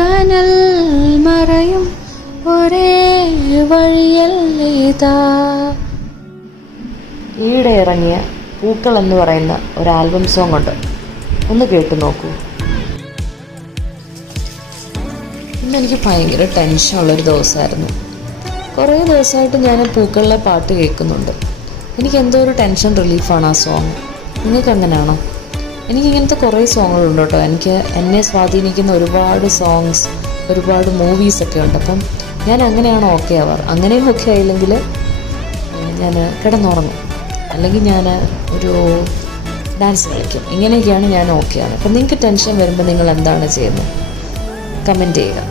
കനൽ മറയും ഒരേ വഴിയല്ലേതാ. ഈയിടെ ഇറങ്ങിയ പൂക്കൾ എന്ന് പറയുന്ന ഒരു ആൽബം സോങ് ഉണ്ട്, ഒന്ന് കേട്ടു നോക്കൂ. ഇന്നെനിക്ക് ഭയങ്കര ടെൻഷനുള്ളൊരു ദിവസമായിരുന്നു. കുറേ ദിവസമായിട്ട് ഞാൻ പൂക്കളിലെ പാട്ട് കേൾക്കുന്നുണ്ട്. എനിക്ക് എന്തോ ഒരു ടെൻഷൻ റിലീഫാണ് ആ സോങ്. നിങ്ങൾക്ക് അങ്ങനെയാണോ? എനിക്കിങ്ങനത്തെ കുറേ സോങ്ങുകളുണ്ട് കേട്ടോ. എന്നെ സ്വാധീനിക്കുന്ന ഒരുപാട് സോങ്സ്, ഒരുപാട് മൂവീസൊക്കെ ഉണ്ട്. അപ്പം ഞാൻ അങ്ങനെയാണ് ഓക്കെ ആവാറ്. അങ്ങനെയും ഓക്കെ ആയില്ലെങ്കിൽ ഞാൻ കിടന്നുറങ്ങും, അല്ലെങ്കിൽ ഞാൻ ഒരു ഡാൻസ് കളിക്കും. ഇങ്ങനെയൊക്കെയാണ് ഞാൻ ഓക്കെ ആണ്. അപ്പം നിങ്ങൾക്ക് ടെൻഷൻ വരുമ്പോൾ നിങ്ങൾ എന്താണ് ചെയ്യുന്നത്? കമൻറ്റ് ചെയ്യുക.